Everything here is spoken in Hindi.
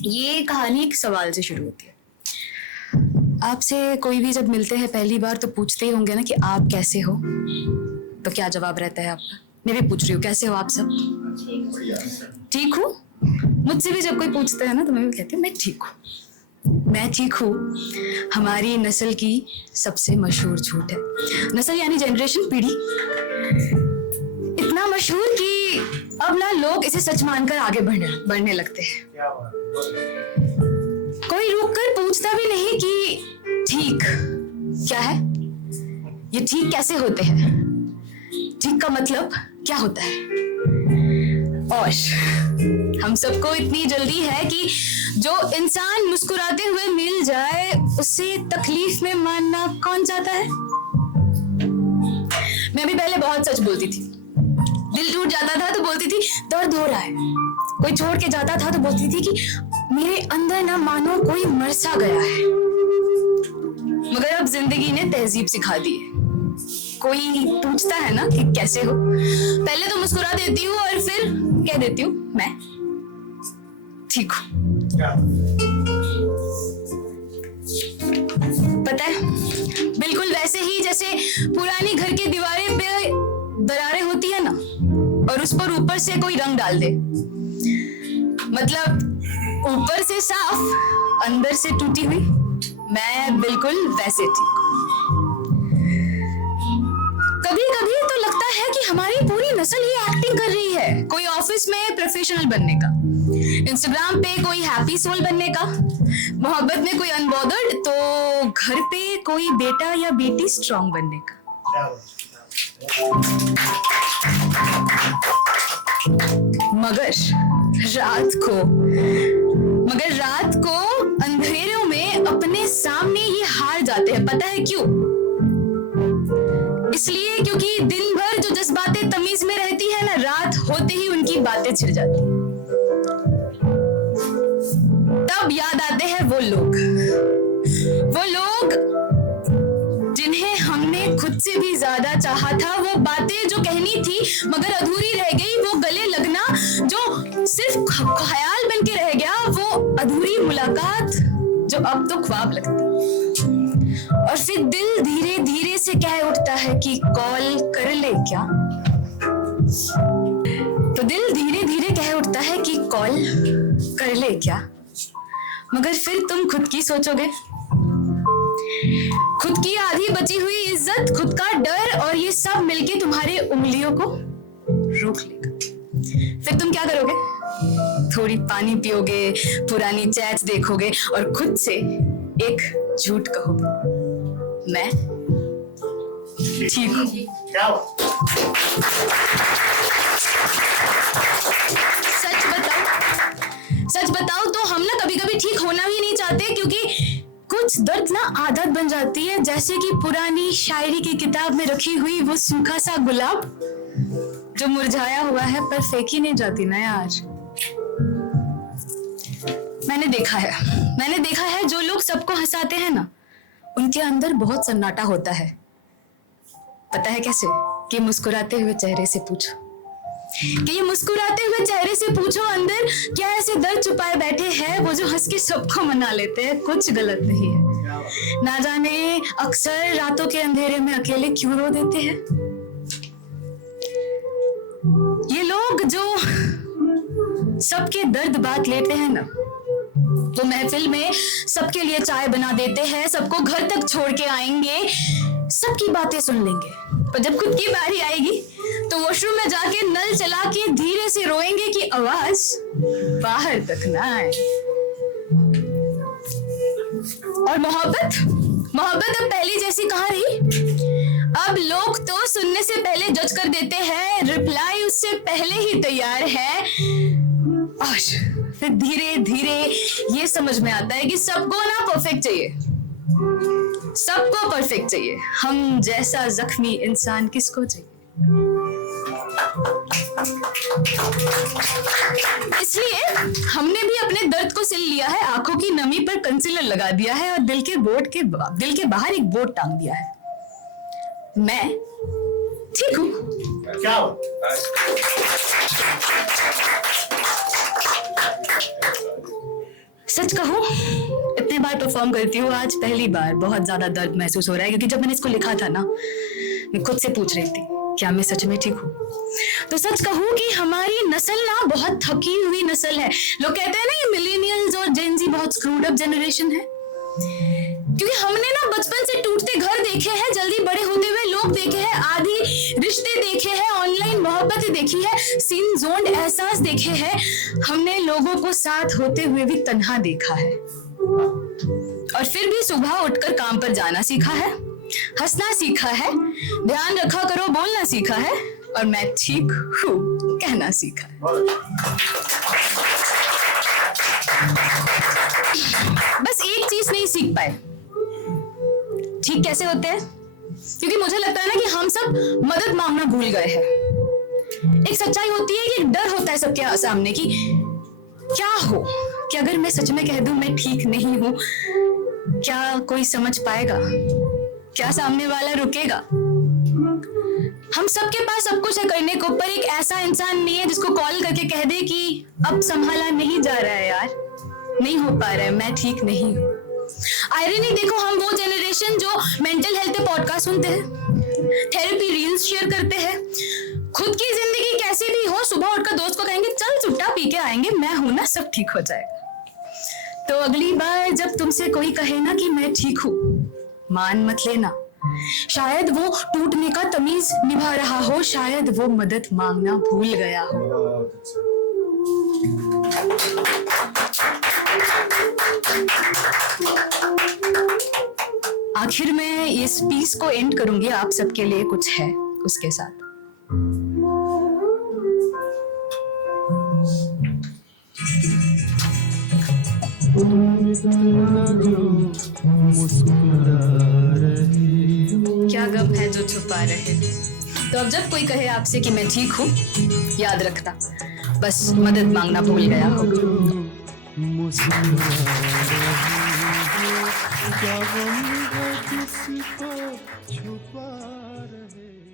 ये कहानी एक सवाल से शुरू होती है। आपसे कोई भी जब मिलते हैं पहली बार तो पूछते ही होंगे ना कि आप कैसे हो, तो क्या जवाब रहता है आपका? मैं भी पूछ रही हूँ, कैसे हो आप सब? ठीक हूँ। मुझसे भी जब कोई पूछता है ना तो मैं भी कहती हूँ मैं ठीक हूँ, मैं ठीक हूँ। हमारी नस्ल की सबसे मशहूर झूठ है। नस्ल यानी जनरेशन, पीढ़ी, इतना मशहूर कि अब ना लोग इसे सच मानकर आगे बढ़ने लगते हैं। कोई रुककर पूछता भी नहीं कि ठीक क्या है, ये ठीक कैसे होते हैं, ठीक का मतलब क्या होता है। और हम सबको इतनी जल्दी है कि जो इंसान मुस्कुराते हुए मिल जाए उसे तकलीफ में मानना कौन चाहता है। मैं भी पहले बहुत सच बोलती थी। दिल टूट जाता था तो बोलती थी दर्द हो रहा है। कोई छोड़ के जाता था तो बोलती थी कि मेरे अंदर ना मानो कोई मर सा गया है। मगर अब जिंदगी ने तहजीब सिखा दी है। कोई पूछता है ना कि कैसे हो, पहले तो मुस्कुरा देती हूँ और फिर कह देती हूँ मैं ठीक हूँ। पता है, बिल्कुल वैसे ही जैसे पुरानी घर की दीवारें पे दरारें होती है ना, और उस पर ऊपर से कोई रंग डाल दे, मतलब ऊपर से साफ अंदर से टूटी हुई। मैं बिल्कुल वैसे ठीक हूँ। कभी कभी तो लगता है कि हमारी पूरी नस्ल ही एक्टिंग कर रही है। कोई ऑफिस में प्रोफेशनल बनने का, इंस्टाग्राम पे कोई हैप्पी सोल बनने का, मोहब्बत में कोई अनबॉदर्ड, तो घर पे कोई बेटा या बेटी स्ट्रांग बनने का। मगर रात को अंधेरों में अपने सामने ही हार जाते हैं। पता है क्यों? इसलिए क्योंकि दिन भर जो जज्बातें तमीज में रहती है ना, रात होते ही उनकी बातें छिड़ जाती हैं। तब याद आते हैं वो लोग जिन्हें हमने खुद से भी ज्यादा चाहा था। वो बातें जो कहनी थी मगर अधूरी रह गई, वो गले लगना जो सिर्फ ख्याल बन के रह गया, वो अधूरी मुलाकात जो अब तो ख्वाब लगती। और फिर दिल धीरे धीरे से कह उठता है कि कॉल कर ले क्या। तो दिल धीरे धीरे कह उठता है कि कॉल कर ले क्या। मगर फिर तुम खुद की सोचोगे, खुद की आधी बची हुई इज्जत, खुद का डर, और ये सब मिलके तुम्हारे उंगलियों को रोक लेगा। फिर तुम क्या करोगे? थोड़ी पानी पियोगे, पुरानी चैट्स देखोगे और खुद से एक झूठ कहोगे, मैं ठीक हूँ। सच बताओ तो हम ना कभी कभी ठीक होना भी नहीं चाहते, क्योंकि कुछ दर्द ना आदत बन जाती है। जैसे कि पुरानी शायरी की किताब में रखी हुई वो सूखा सा गुलाब जो मुरझाया हुआ है पर फेंकी नहीं जाती ना यार। मैंने देखा है जो लोग सबको हंसाते हैं ना, उनके अंदर बहुत सन्नाटा होता है। पता है कैसे? कि मुस्कुराते हुए चेहरे से पूछो, अंदर क्या ऐसे दर्द छुपाए बैठे हैं वो जो हंस के सबको मना लेते हैं। कुछ गलत नहीं है। ना जाने अक्सर रातों के अंधेरे में अकेले क्यों रो देते हैं ये लोग जो सबके दर्द बांट लेते हैं ना। वो महफिल में सबके लिए चाय बना देते हैं, सबको घर तक छोड़ के आएंगे, सबकी बातें सुन लेंगे, पर जब खुद की बारी आएगी तो वॉशरूम में जाके नल चला के धीरे से रोएंगे कि आवाज बाहर तक ना आए। और मोहब्बत अब पहली जैसी कहाँ रही। अब लोग तो सुनने से पहले जज कर देते हैं, रिप्लाई उससे पहले ही तैयार है। और फिर धीरे धीरे ये समझ में आता है कि सबको ना परफेक्ट चाहिए। हम जैसा जख्मी इंसान किसको चाहिए? इसलिए हमने भी अपने दर्द को सिल लिया है, आंखों की नमी पर कंसीलर लगा दिया है और दिल के बाहर एक बोर्ड टांग दिया है, मैं ठीक हूँ। सच कहूं, इतने बार परफॉर्म करती हूँ, आज पहली बार बहुत ज्यादा दर्द महसूस हो रहा है, क्योंकि जब मैंने इसको लिखा था ना, मैं खुद से पूछ रही थी क्या मैं सच में ठीक हूँ। तो सच कहूं कि हमारी नस्ल ना बहुत थकी हुई नस्ल है। लोग कहते हैं ना ये मिलेनियल्स और जेन ज़ी बहुत स्क्रूड अप जनरेशन है, क्योंकि हमने ना बचपन से टूटते घर देखे हैं, जल्दी बड़े होते हुए लोग देखे हैं, आधी रिश्ते देखे हैं, ऑनलाइन मोहब्बतें देखी है, सीन जोन्ड एहसास देखे हैं। हमने लोगों को साथ होते हुए भी तन्हा देखा है, और फिर भी सुबह उठकर काम पर जाना सीखा है, हंसना सीखा है, ध्यान रखा करो बोलना सीखा है, और मैं ठीक हूँ कहना सीखा है। बस एक चीज नहीं सीख पाए, ठीक कैसे होते हैं, क्योंकि मुझे लगता है ना कि हम सब मदद मांगना भूल गए हैं। एक सच्चाई होती है, एक डर होता है सबके सामने कि क्या हो कि अगर मैं सच में कह दूं मैं ठीक नहीं हूं, क्या कोई समझ पाएगा, क्या सामने वाला रुकेगा। हम सबके पास सब कुछ है करने को, पर एक ऐसा इंसान नहीं है जिसको कॉल करके कह दे कि अब संभाला नहीं जा रहा है यार, नहीं हो पा रहा है, मैं ठीक नहीं हूँ। आयरनी देखो, हम वो जनरेशन जो मेंटल हेल्थ पे पॉडकास्ट सुनते हैं, थेरेपी रील्स शेयर करते हैं, खुद की जिंदगी कैसी भी हो सुबह उठकर दोस्त को कहेंगे चल सुट्टा पी के आएंगे, मैं हूं ना, सब ठीक हो जाएगा। तो अगली बार जब तुमसे कोई कहे ना कि मैं ठीक हूं, मान मत लेना, शायद वो टूटने का तमीज निभा रहा हो, शायद वो मदद मांगना भूल गया हो। आखिर में इस पीस को एंड करूंगी, आप सबके लिए कुछ है उसके साथ। क्या गम है जो छुपा रहे। तो अब जब कोई कहे आपसे कि मैं ठीक हूँ, याद रखना बस मदद मांगना भूल गया होगा। क्या गम है जिसको छुपा रहे।